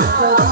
Thank wow. you. Wow.